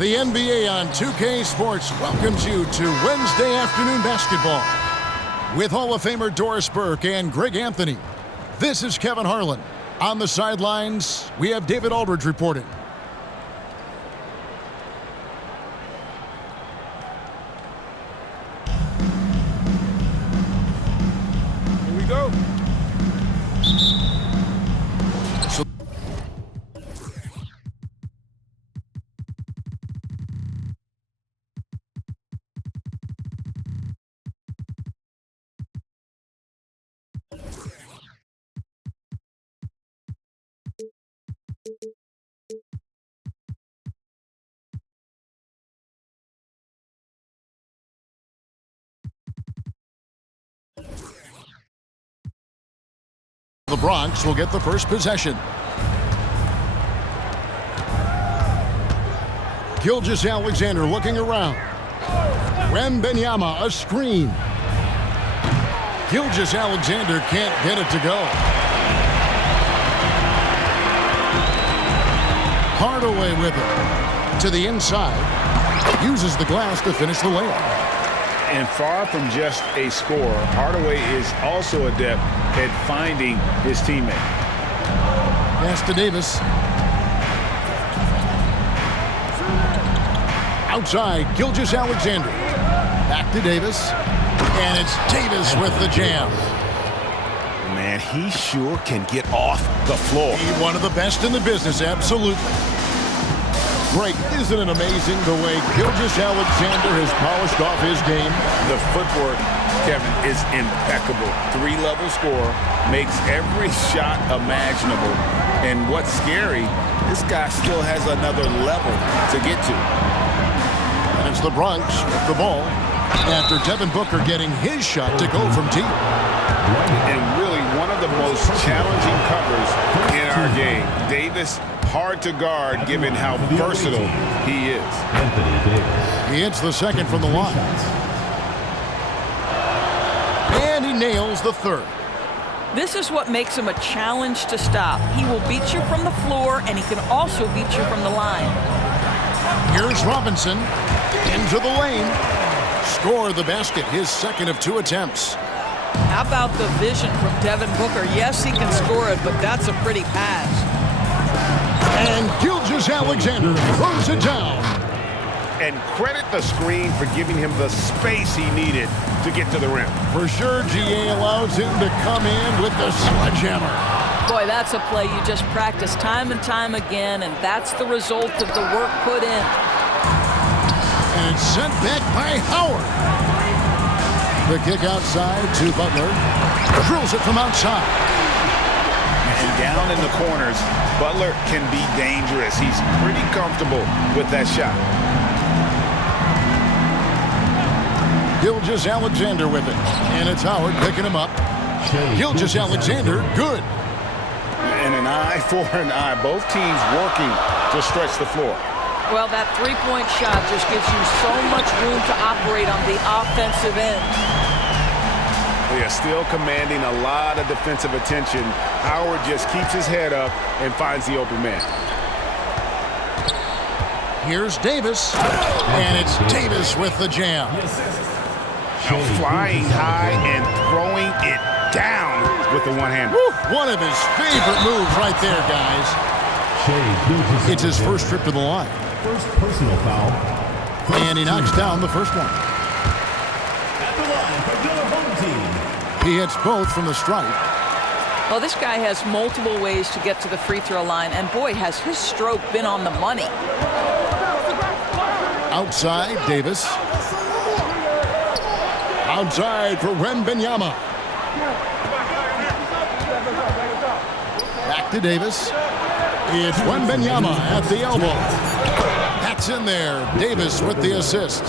The NBA on 2K Sports welcomes you to Wednesday afternoon basketball. With Hall of Famer Doris Burke and Greg Anthony, this is Kevin Harlan. On the sidelines, we have David Aldridge reporting. Here we go. The Bronx will get the first possession. Gilgeous-Alexander looking around. Wembanyama, a screen. Gilgeous-Alexander can't get it to go. Hardaway with it. To the inside. Uses the glass to finish the layup. And far from just a scorer, Hardaway is also adept at finding his teammate. Pass to Davis. Outside, Gilgeous-Alexander. Back to Davis. And it's Davis with the jam. Man, he sure can get off the floor. He's one of the best in the business, absolutely. Greg, isn't it amazing the way Gilgeous-Alexander has polished off his game? The footwork, Kevin, is impeccable. Three-level scorer, makes every shot imaginable. And what's scary, this guy still has another level to get to. And it's the Bronx with the ball after Devin Booker getting his shot to go from deep. And really one of the most challenging covers in our game. Davis, hard to guard given how versatile he is. He hits the second from the line. And he nails the third. This is what makes him a challenge to stop. He will beat you from the floor, and he can also beat you from the line. Here's Robinson into the lane. Score the basket, his second of 2 attempts. How about the vision from Devin Booker? Yes, he can score it, but that's a pretty pass. And Gilgeous-Alexander throws it down. And credit the screen for giving him the space he needed to get to the rim. For sure, GA allows him to come in with the sledgehammer. Boy, that's a play you just practice time and time again, and that's the result of the work put in. And it's sent back by Howard. The kick outside to Butler. Drills it from outside. And down in the corners, Butler can be dangerous. He's pretty comfortable with that shot. Gilgeous-Alexander with it. And it's Howard picking him up. Gilgeous-Alexander, good. And an eye for an eye. Both teams working to stretch the floor. Well, that three-point shot just gives you so much room to operate on the offensive end. They are still commanding a lot of defensive attention. Howard just keeps his head up and finds the open man. Here's Davis. And it's Davis with the jam. Now flying high and throwing it down with the one-hander. One of his favorite moves right there, guys. It's his first trip to the line. First personal foul. And he knocks down the first one. At the line for your home team. He hits both from the stripe. Well, this guy has multiple ways to get to the free throw line, and boy, has his stroke been on the money. Outside, Davis. Outside for Wembanyama. Back to Davis. It's Wembanyama at the elbow. That's in there. Davis with the assist.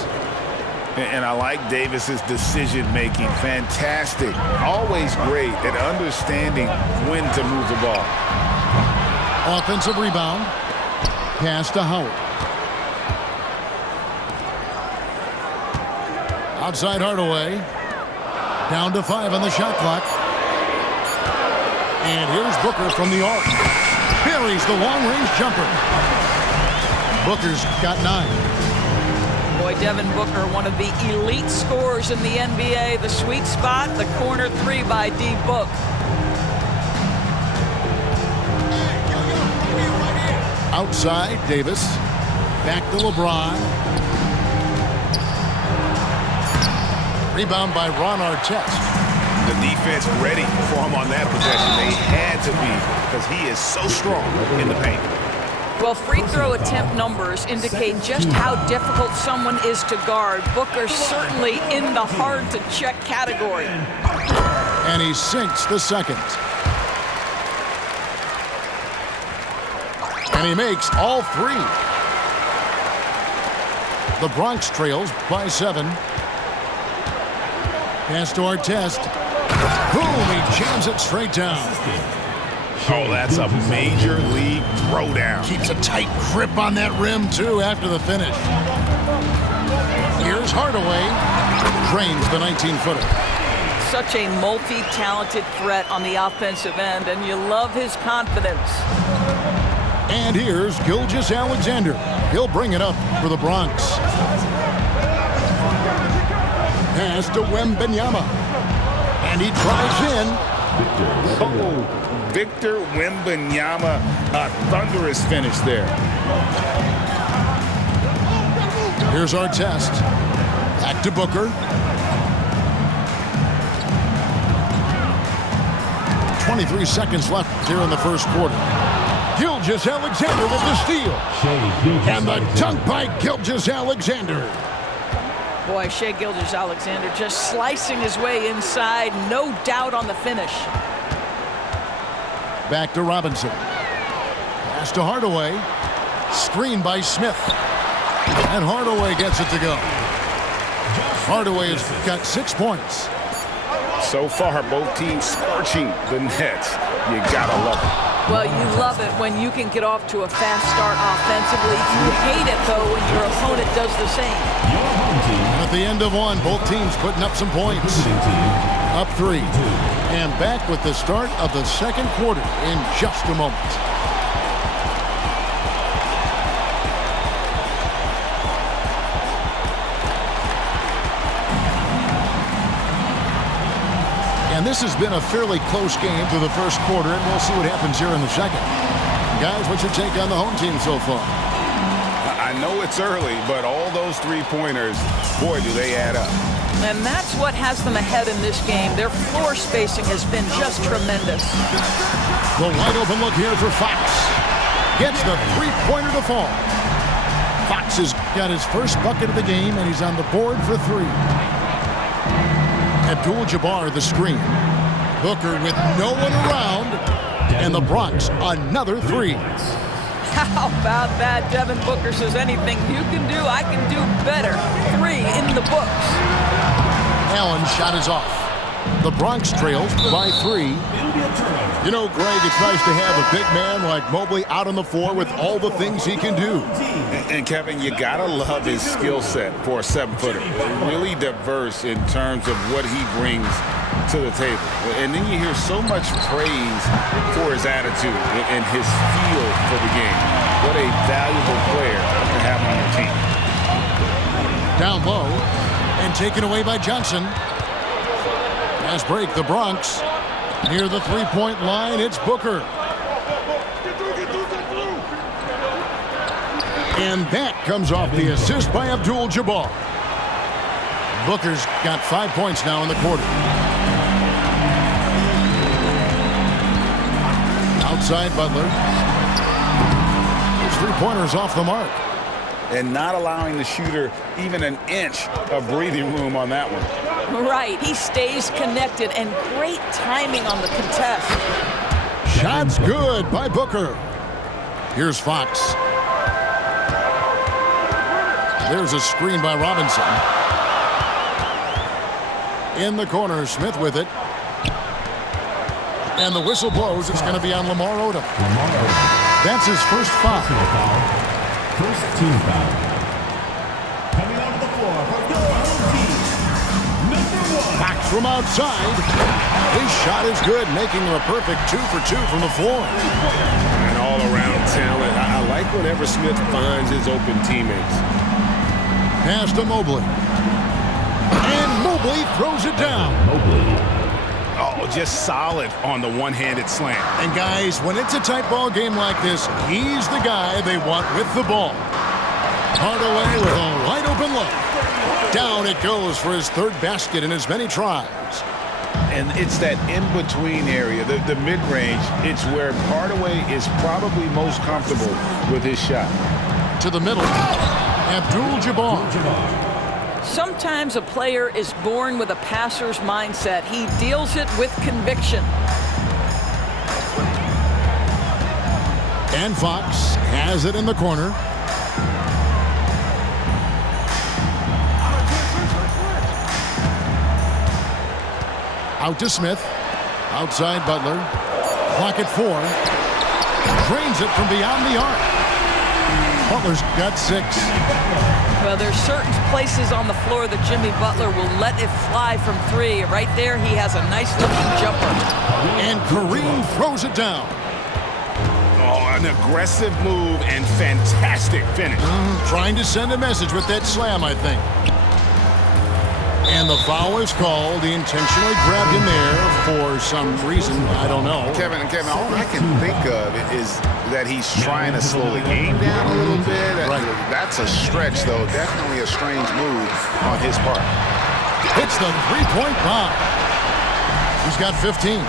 And I like Davis's decision-making. Fantastic. Always great at understanding when to move the ball. Offensive rebound. Pass to Howard. Outside Hardaway. Down to 5 on the shot clock. And here's Booker from the arc. Buries the long-range jumper. Booker's got 9. Boy, Devin Booker, one of the elite scorers in the NBA. The sweet spot, the corner 3 by D. Book. Outside, Davis. Back to LeBron. Rebound by Ron Artest. The defense ready for him on that possession. They had to be because he is so strong in the paint. Well, free throw attempt numbers indicate just how difficult someone is to guard. Booker's certainly in the hard-to-check category. And he sinks the second. And he makes all 3. The Bronx trails by 7. Pass to Artest. Boom, he jams it straight down. Oh, that's a major league throwdown. Keeps a tight grip on that rim, too, after the finish. Here's Hardaway. Drains the 19-footer. Such a multi-talented threat on the offensive end, and you love his confidence. And here's Gilgeous-Alexander. He'll bring it up for the Bronx. Pass to Wembanyama. And he drives in. Oh, Victor Wembanyama, a thunderous finish there. Here's Artest. Back to Booker. 23 seconds left here in the first quarter. Gilgeous-Alexander with the steal. And the dunk by Gilgeous-Alexander. Boy, Shai Gilgeous-Alexander just slicing his way inside. No doubt on the finish. Back to Robinson. Pass to Hardaway. Screen by Smith. And Hardaway gets it to go. Hardaway has got 6 points. So far, both teams scorching the Nets. You gotta love it. Well, you love it when you can get off to a fast start offensively. You hate it, though, when your opponent does the same. At the end of 1, both teams putting up some points. Up 3. And back with the start of the second quarter in just a moment. And this has been a fairly close game through the first quarter, and we'll see what happens here in the second. Guys, what's your take on the home team so far? I know it's early, but all those 3-pointers, boy, do they add up. And that's what has them ahead in this game. Their floor spacing has been just tremendous. The wide open look here for Fox. Gets the 3-pointer to fall. Fox has got his first bucket of the game, and he's on the board for 3. Abdul-Jabbar the screen. Booker with no one around. And the Bronx another 3. How about that? Devin Booker says anything you can do, I can do better. 3 in the books. Allen's shot is off. The Bronx trails by 3. You know, Greg, it's nice to have a big man like Mobley out on the floor with all the things he can do. And Kevin, you gotta love his skill set for a 7-footer. Really diverse in terms of what he brings to the table. And then you hear so much praise for his attitude and his feel for the game. What a valuable player to have on your team. Down low and taken away by Johnson. Pass break, the Bronx. Near the 3-point line, it's Booker. And that comes off the assist by Abdul-Jabbar. Booker's got 5 points now in the quarter. Outside Butler. His 3-pointer's off the mark. And not allowing the shooter even an inch of breathing room on that one. Right, he stays connected, and great timing on the contest. Shot's good by Booker. Here's Fox. There's a screen by Robinson. In the corner, Smith with it. And the whistle blows. It's going to be on Lamar Odom. That's his first foul. First team foul. Coming onto the floor for your home team, number 1. Fox from outside. His shot is good, making him a perfect 2 for 2 from the floor. And all-around talent. I like like whenever Smith finds his open teammates. Pass to Mobley. And Mobley throws it down. Oh, just solid on the one-handed slam. And guys, when it's a tight ball game like this, he's the guy they want with the ball. Hardaway with a wide open look. Down it goes for his third basket in as many tries. And it's that in-between area, the mid-range. It's where Hardaway is probably most comfortable with his shot. To the middle, Abdul-Jabbar. Sometimes a player is born with a passer's mindset. He deals it with conviction. And Fox has it in the corner. Out to Smith. Outside Butler. Clock at 4. Drains it from beyond the arc. Butler's got 6. Well, there's certain places on the floor that Jimmy Butler will let it fly from 3. Right there, he has a nice looking jumper. And Kareem throws it down. Oh, an aggressive move and fantastic finish. Trying to send a message with that slam, I think. And the foul is called. He intentionally grabbed him there for some reason. I don't know. Kevin, all I can think of is that he's trying to slow the game down a little bit. Right. That's a stretch, though. Definitely a strange move on his part. Hits the three-point bomb. He's got 15.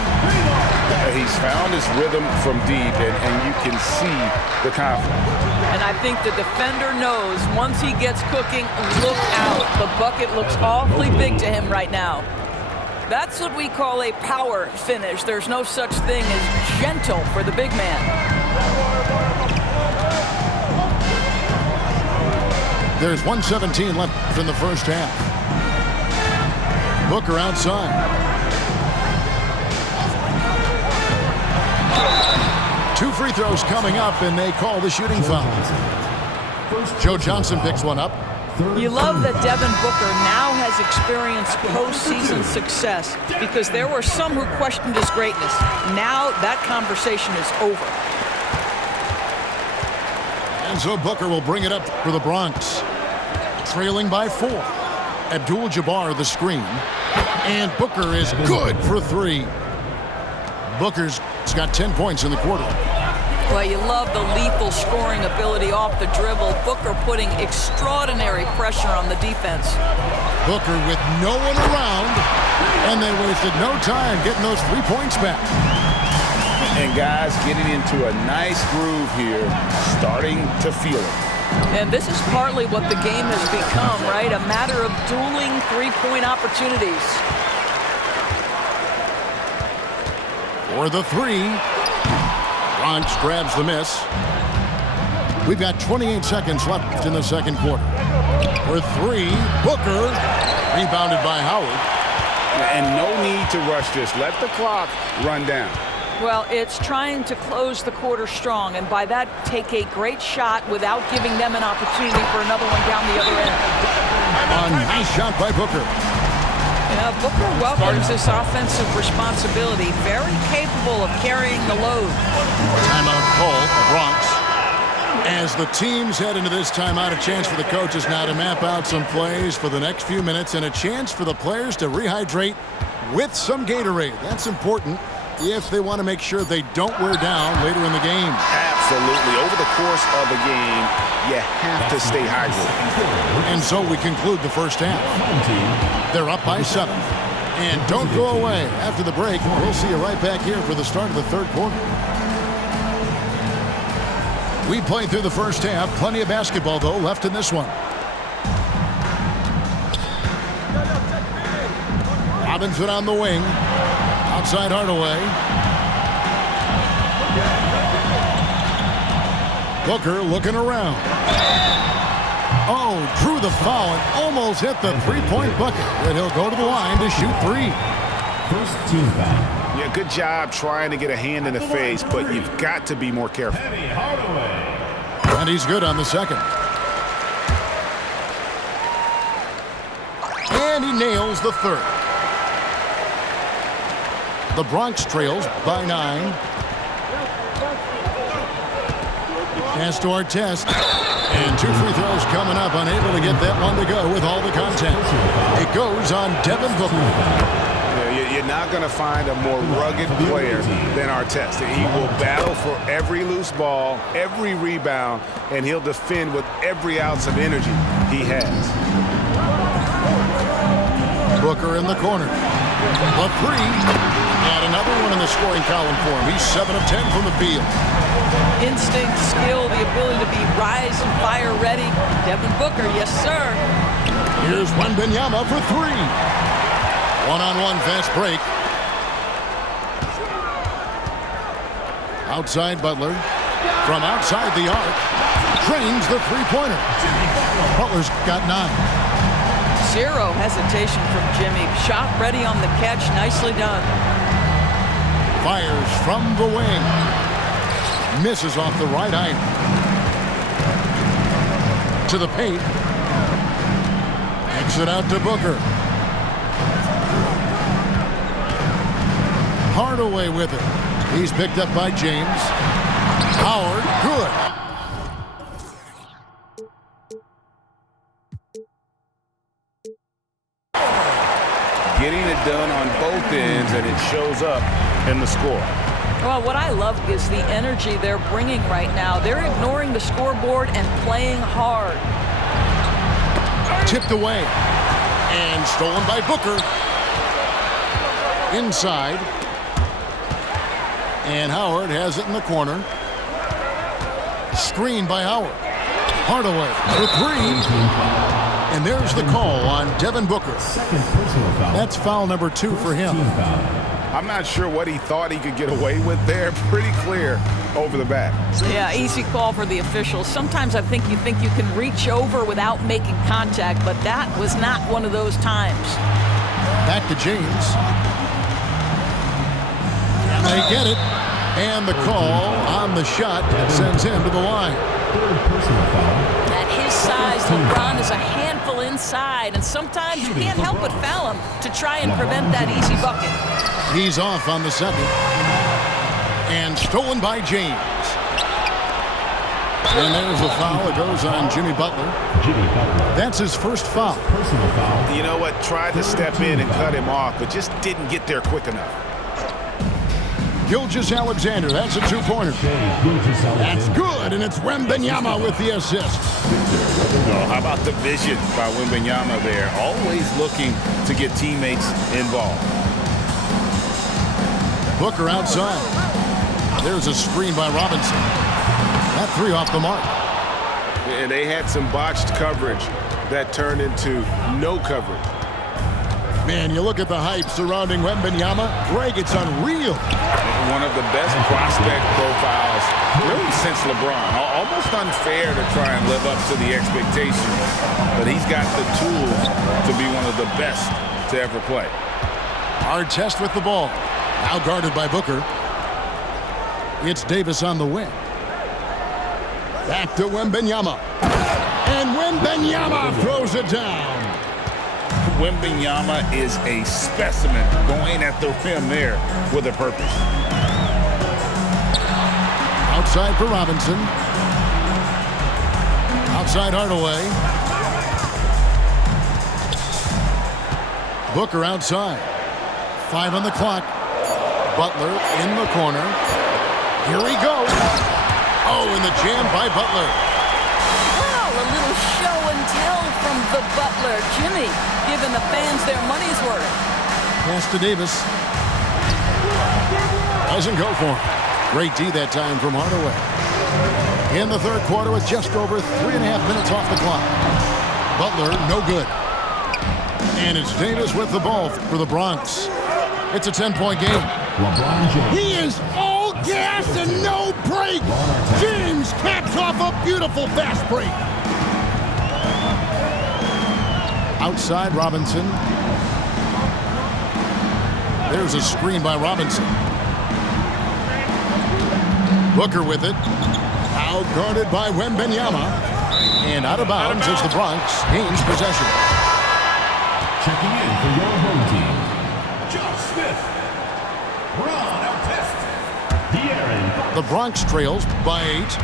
He's found his rhythm from deep, and you can see the confidence. And I think the defender knows once he gets cooking, look out. The bucket looks awfully big to him right now. That's what we call a power finish. There's no such thing as gentle for the big man. There's 1:17 left in the first half. Booker outside. 2 free throws coming up, and they call the shooting foul. Joe Johnson picks one up. You love that Devin Booker now has experienced postseason success because there were some who questioned his greatness. Now that conversation is over. And so Booker will bring it up for the Bronx. Trailing by 4. Abdul-Jabbar the screen. And Booker is good for 3. Booker's got 10 points in the quarter. Well, you love the lethal scoring ability off the dribble. Booker putting extraordinary pressure on the defense. Booker with no one around, and they wasted no time getting those 3 points back. And guys getting into a nice groove here, starting to feel it. And this is partly what the game has become, right? A matter of dueling three-point opportunities. For the 3. Bronx grabs the miss. We've got 28 seconds left in the second quarter. For 3, Booker, rebounded by Howard. And no need to rush this. Let the clock run down. Well, it's trying to close the quarter strong, and by that, take a great shot without giving them an opportunity for another one down the other end. A nice shot by Booker. Booker welcomes this offensive responsibility. Very capable of carrying the load. Timeout called, the Bronx. As the teams head into this timeout, a chance for the coaches now to map out some plays for the next few minutes and a chance for the players to rehydrate with some Gatorade. That's important if they want to make sure they don't wear down later in the game. Absolutely. Over the course of a game, you have to stay hydrated. And so we conclude the first half. They're up by 7. And don't go away. After the break, we'll see you right back here for the start of the third quarter. We played through the first half. Plenty of basketball, though, left in this one. Robinson on the wing. Outside Hardaway. Booker looking around. Oh, drew the foul and almost hit the three-point bucket. And he'll go to the line to shoot 3. First team foul. Yeah, good job trying to get a hand in the face, but you've got to be more careful. And he's good on the second. And he nails the third. The Bronx trails by 9. Pass to Artest. And 2 free throws coming up. Unable to get that one to go with all the contact. It goes on Devin Booker. You're not going to find a more rugged player than Artest. He will battle for every loose ball, every rebound, and he'll defend with every ounce of energy he has. Booker in the corner. A three. And another one in the scoring column for him. He's 7 of 10 from the field. Instinct, skill, the ability to be rise and fire ready. Devin Booker, yes, sir. Here's Wembanyama for 3. One-on-one fast break. Outside Butler. From outside the arc. Trains the three-pointer. Butler's got 9. Zero hesitation from Jimmy. Shot ready on the catch. Nicely done. Fires from the wing. Misses off the right iron. To the paint. Exit out to Booker. Hardaway with it. He's picked up by James. Howard, good. Getting it done on both ends, and it shows up in the score. Well, what I love is the energy they're bringing right now. They're ignoring the scoreboard and playing hard. Tipped away. And stolen by Booker. Inside. And Howard has it in the corner. Screen by Howard. Hardaway for 3. And there's the call on Devin Booker. That's foul number 2 for him. I'm not sure what he thought he could get away with there. Pretty clear over the back. Yeah, easy call for the officials. Sometimes I think you can reach over without making contact, but that was not one of those times. Back to James. And they get it. And the call on the shot sends him to the line. At his size, LeBron is a handful inside, and sometimes you can't help but foul him to try and prevent that easy bucket. He's off on the second. And stolen by James. And there's a foul. It goes on Jimmy Butler. That's his first foul. You know what? Tried to step in and cut him off, but just didn't get there quick enough. Gilgeous-Alexander, that's a 2-pointer. That's good, and it's Wembanyama with the assist. Oh, how about the vision by Wembanyama there? Always looking to get teammates involved. Booker outside. There's a screen by Robinson. That 3 off the mark. And they had some botched coverage that turned into no coverage. Man, you look at the hype surrounding Wembanyama. Greg, it's unreal. One of the best prospect profiles really since LeBron. Almost unfair to try and live up to the expectations, but he's got the tools to be one of the best to ever play. Artest with the ball. Now guarded by Booker. It's Davis on the wing. Back to Wembanyama. And Wembanyama throws it down. Wembanyama is a specimen going at the rim there with a purpose. Outside for Robinson. Outside Hardaway. Booker outside. 5 on the clock. Butler in the corner. Here he goes. Oh, and the jam by Butler. Well, a little show and tell from the Butler. Jimmy giving the fans their money's worth. Pass to Davis. Doesn't go for him. Great D that time from Hardaway. In the third quarter with just over 3.5 minutes off the clock. Butler, no good. And it's Davis with the ball for the Bronx. It's a 10-point game. He is all gas and no break. James caps off a beautiful fast break. Outside Robinson. There's a screen by Robinson. Booker with it. Out guarded by Wembanyama. And out of bounds as the Bronx gains possession. Checking in for your home team, Josh Smith, Ron Artest, De'Aaron. The Bronx trails by 8.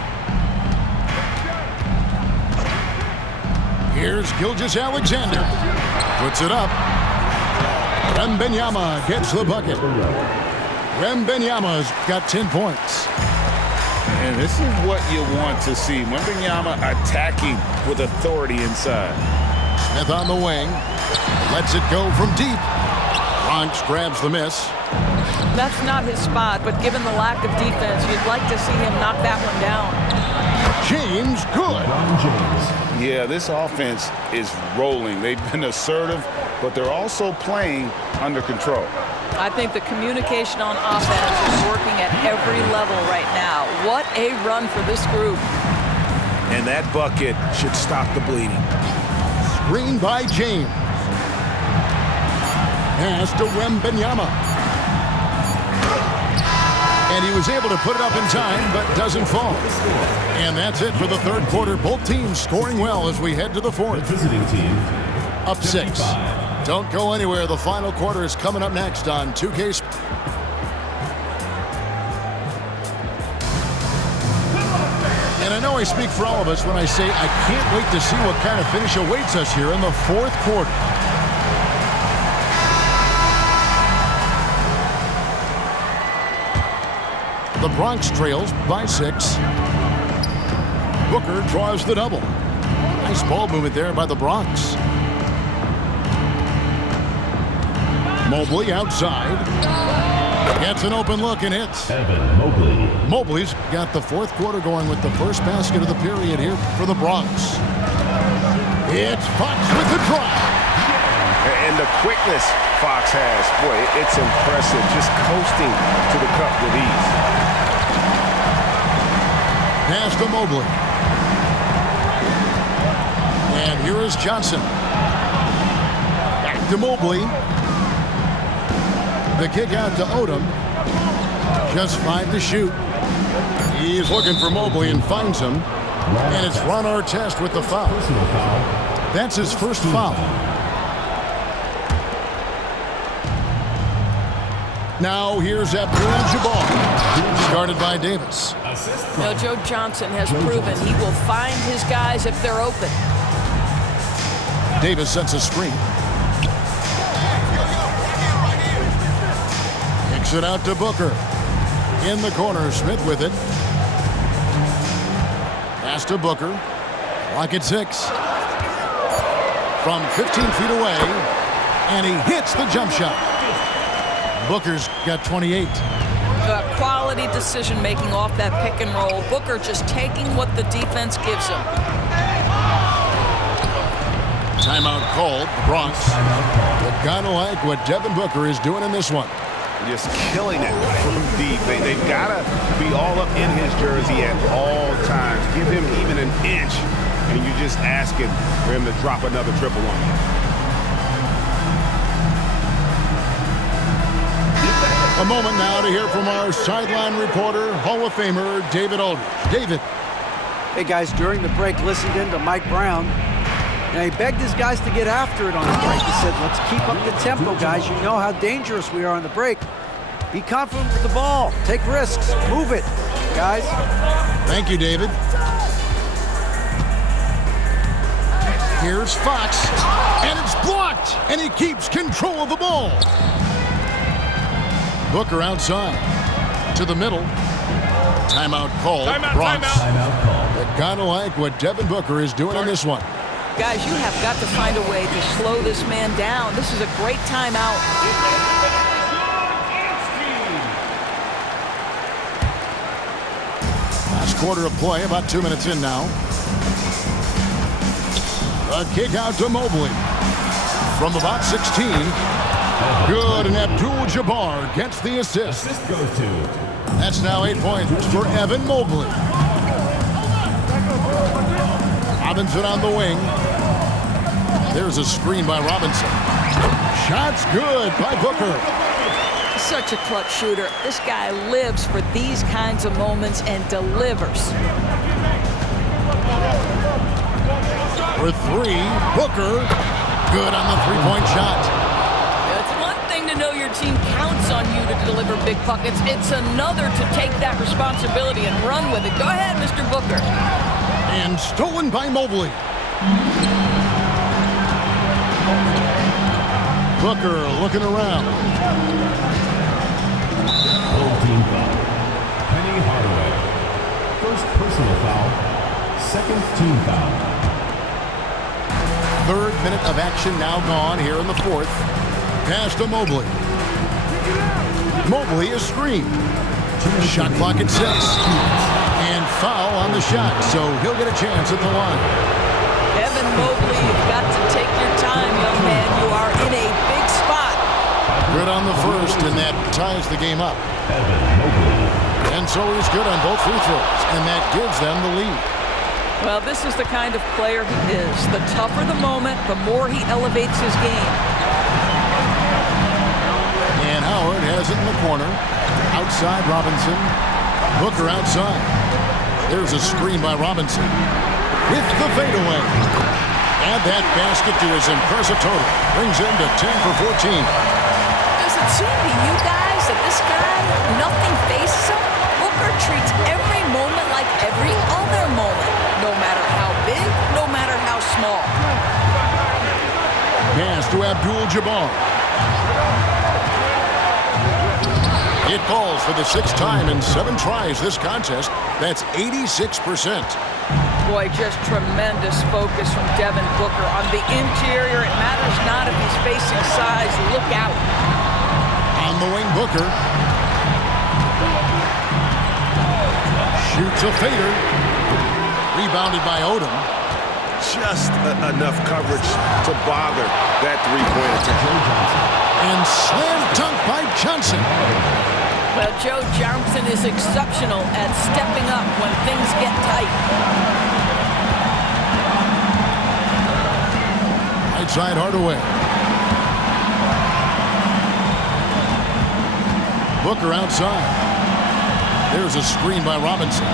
Here's Gilgeous-Alexander. Puts it up. Wembanyama gets the bucket. Wembanyama's got 10 points. And this is what you want to see. Wembanyama attacking with authority inside. Smith on the wing. Lets it go from deep. Bronx grabs the miss. That's not his spot, but given the lack of defense, you'd like to see him knock that one down. James, good. Yeah, this offense is rolling. They've been assertive, but they're also playing under control. I think the communication on offense is working at every level right now. What a run for this group. And that bucket should stop the bleeding. Screen by James. Pass to Wembanyama. And he was able to put it up in time, but doesn't fall. And that's it for the third quarter. Both teams scoring well as we head to the fourth. Visiting team. Up 6. Don't go anywhere. The final quarter is coming up next on 2K. And I know I speak for all of us when I say I can't wait to see what kind of finish awaits us here in the fourth quarter. The Bronx trails by 6. Booker draws the double. Nice ball movement there by the Bronx. Mobley outside. Gets an open look and hits. Evan Mobley. Mobley's got the fourth quarter going with the first basket of the period here for the Bronx. It's Fox with the drive. And the quickness Fox has, boy, it's impressive. Just coasting to the cup with ease. Pass to Mobley. And here is Johnson. Back to Mobley. The kick out to Odom. Just 5 to shoot. He's looking for Mobley and finds him. And it's Ron Artest with the foul. That's his first foul. Now here's Abdul-Jabbar. Started by Davis. Now, Joe Johnson has proven he will find his guys if they're open. Davis sets a screen. Kicks it out to Booker. In the corner, Smith with it. Pass to Booker. Clock at 6. From 15 feet away. And he hits the jump shot. Booker's got 28. Quality decision-making off that pick and roll. Booker just taking what the defense gives him. Timeout called. The Bronx. They've got to like what Devin Booker is doing in this one. Just killing it from deep. They've got to be all up in his jersey at all times. Give him even an inch, and you're just asking for him to drop another triple on you. A moment now to hear from our sideline reporter, Hall of Famer David Aldridge. David. Hey, guys, during the break, listened in to Mike Brown. And he begged his guys to get after it on the break. He said, let's keep up the tempo, guys. You know how dangerous we are on the break. Be confident with the ball. Take risks. Move it, guys. Thank you, David. Here's Fox. And it's blocked. And he keeps control of the ball. Booker outside. To the middle. Timeout called. Bronx. Timeout call. They gotta like what Devin Booker is doing in this one. Guys, you have got to find a way to slow this man down. This is a great timeout. Last quarter of play, about 2 minutes in now. A kick out to Mobley. From about 16. Good, and Abdul-Jabbar gets the assist. Assist goes to. That's now 8 points for Evan Mobley. Robinson on the wing. There's a screen by Robinson. Shot's good by Booker. Such a clutch shooter. This guy lives for these kinds of moments and delivers. For 3, Booker. Good on the three-point shot. It's one thing to know your team counts on you to deliver big buckets. It's another to take that responsibility and run with it. Go ahead, Mr. Booker. And stolen by Mobley. Booker looking around. Full team foul. Penny Hardaway. First personal foul. Second team foul. Third minute of action now gone here in the fourth. Pass to Mobley. Mobley is screened. Shot clock at 6. And foul on the shot, so he'll get a chance at the line. Evan Mobley, you've got to take your time, young man. You are in a big spot. Good on the first, and that ties the game up. And so he's good on both free throws, and that gives them the lead. Well, this is the kind of player he is. The tougher the moment, the more he elevates his game. And Howard has it in the corner. Outside Robinson. Booker outside. There's a screen by Robinson. With the fadeaway. Add that basket to his impressive total. Brings him to 10 for 14. Does it seem to you guys that this guy, nothing faces him? Booker treats every moment like every other moment. No matter how big, no matter how small. Pass to Abdul-Jabbar. It falls for the 6th time in 7 tries this contest. That's 86%. Boy, just tremendous focus from Devin Booker. On the interior, it matters not if he's facing size. Look out. On the wing, Booker. Shoots a fader. Rebounded by Odom. Just enough coverage to bother that three-point attempt. And slam dunk by Johnson. Well, Joe Johnson is exceptional at stepping up when things get tight. Right side Hardaway. Booker outside. There's a screen by Robinson.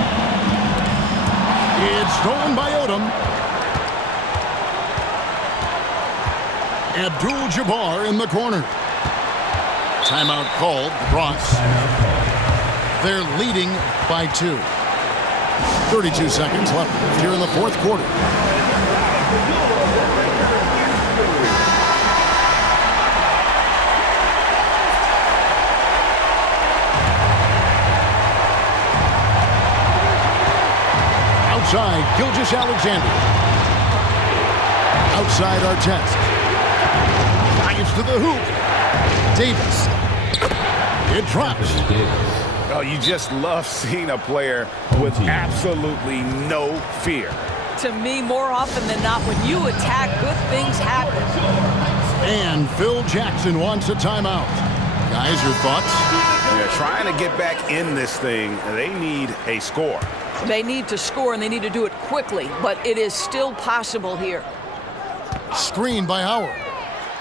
It's stolen by Odom. Abdul-Jabbar in the corner. Timeout called, the Bronx. They're leading by 2. 32 seconds left here in the fourth quarter. Outside, Gilgeous-Alexander. Outside Artest. Drives to the hoop. Davis. It drops. Oh, you just love seeing a player with absolutely no fear. To me, more often than not, when you attack, good things happen. And Phil Jackson wants a timeout. Guys, your thoughts? Yeah, trying to get back in this thing, they need a score. They need to score, and they need to do it quickly, but it is still possible here. Screen by Howard.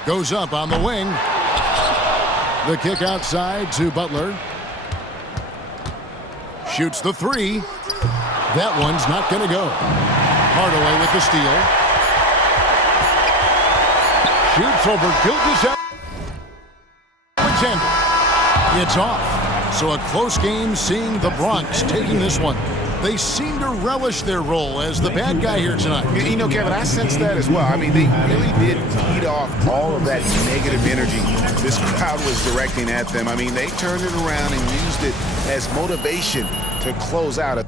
Goes up on the wing. The kick outside to Butler. Shoots the 3. That one's not going to go. Hardaway with the steal. Shoots over Gilgeous-Alexander. It's off. So a close game, seeing the Bronx taking this one. They seem to relish their role as the bad guy here tonight. You know, Kevin, I sense that as well. I mean, they really did feed off all of that negative energy this crowd was directing at them. I mean, they turned it around and used it as motivation to close out a